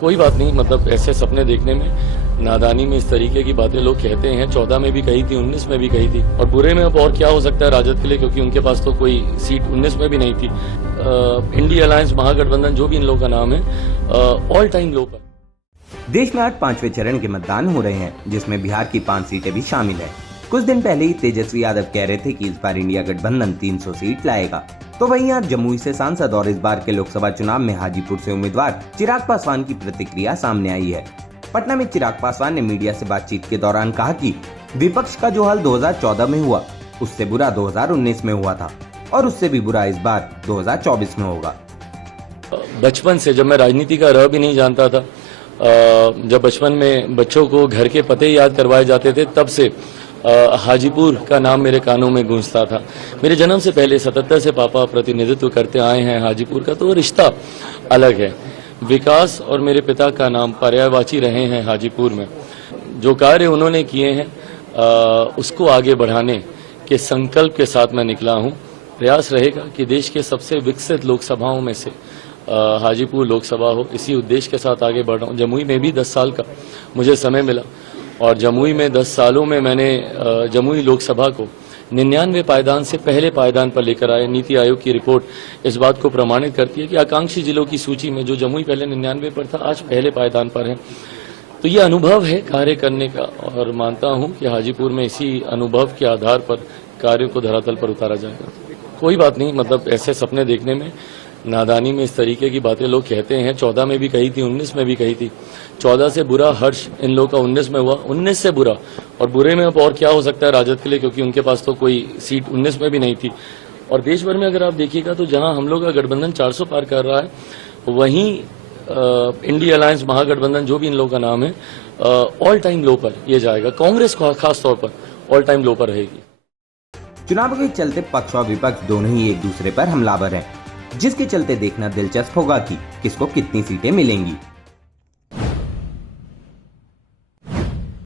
कोई बात नहीं, मतलब ऐसे सपने देखने में, नादानी में इस तरीके की बातें लोग कहते हैं। 14 में भी कही थी, 19 में भी कही थी, और बुरे में अब और क्या हो सकता है राजद के लिए, क्योंकि उनके पास तो कोई सीट 19 में भी नहीं थी। इंडिया अलायंस महागठबंधन जो भी इन लोगों का नाम है, ऑल टाइम लो पर। देश में आज 5वें चरण के मतदान हो रहे हैं, जिसमें बिहार की 5 सीटें भी शामिल हैं। कुछ दिन पहले ही तेजस्वी यादव कह रहे थे कि इस बार इंडिया गठबंधन 300 सीट लाएगा। तो वहीं आज जमुई से सांसद और इस बार के लोकसभा चुनाव में हाजीपुर से उम्मीदवार चिराग पासवान की प्रतिक्रिया सामने आई है। पटना में चिराग पासवान ने मीडिया से बातचीत के दौरान कहा कि विपक्ष का जो हाल 2014 में हुआ, उससे बुरा 2019 में हुआ था और उससे भी बुरा इस बार 2024 में होगा। बचपन से जब मैं राजनीति का रह भी नहीं जानता था, जब बचपन में बच्चों को घर के पते याद करवाए जाते थे, तब से हाजीपुर का नाम मेरे कानों में गूंजता था। मेरे जन्म से पहले 77 से पापा प्रतिनिधित्व करते आए हैं हाजीपुर का, तो वो रिश्ता अलग है। विकास और मेरे पिता का नाम पर्यायवाची रहे हैं हाजीपुर में। जो कार्य उन्होंने किए हैं उसको आगे बढ़ाने के संकल्प के साथ मैं निकला हूं। प्रयास रहेगा कि देश के सबसे विकसित लोकसभाओं में से हाजीपुर लोकसभा हो, इसी उद्देश्य के साथ आगे बढ़ रहा हूँ। जमुई में भी 10 साल का मुझे समय मिला और जमुई में 10 सालों में मैंने जमुई लोकसभा को 99 पायदान से पहले पायदान पर लेकर आए। नीति आयोग की रिपोर्ट इस बात को प्रमाणित करती है कि आकांक्षी जिलों की सूची में जो जमुई पहले 99 पर था, आज पहले पायदान पर है। तो ये अनुभव है कार्य करने का, और मानता हूँ कि हाजीपुर में इसी अनुभव के आधार पर कार्यों को धरातल पर उतारा जाएगा। कोई बात नहीं, मतलब ऐसे सपने देखने में, नादानी में इस तरीके की बातें लोग कहते हैं। 14 में भी कही थी, 19 में भी कही थी। 14 से बुरा हर्ष इन लोगों का 19 में हुआ, 19 से बुरा, और बुरे में अब और क्या हो सकता है राजद के लिए, क्योंकि उनके पास तो कोई सीट 19 में भी नहीं थी। और देश भर में अगर आप देखिएगा तो जहां हम लोग का गठबंधन 400 पार कर रहा है, वहीं इंडिया अलायंस महागठबंधन जो भी इन लोगों का नाम है, ऑल टाइम लो पर ये जाएगा। कांग्रेस खास तौर पर ऑल टाइम लो पर रहेगी। चुनाव के चलते पक्ष और विपक्ष दोनों ही एक दूसरे पर हमलावर हैं, जिसके चलते देखना दिलचस्प होगा कि किसको कितनी सीटें मिलेंगी।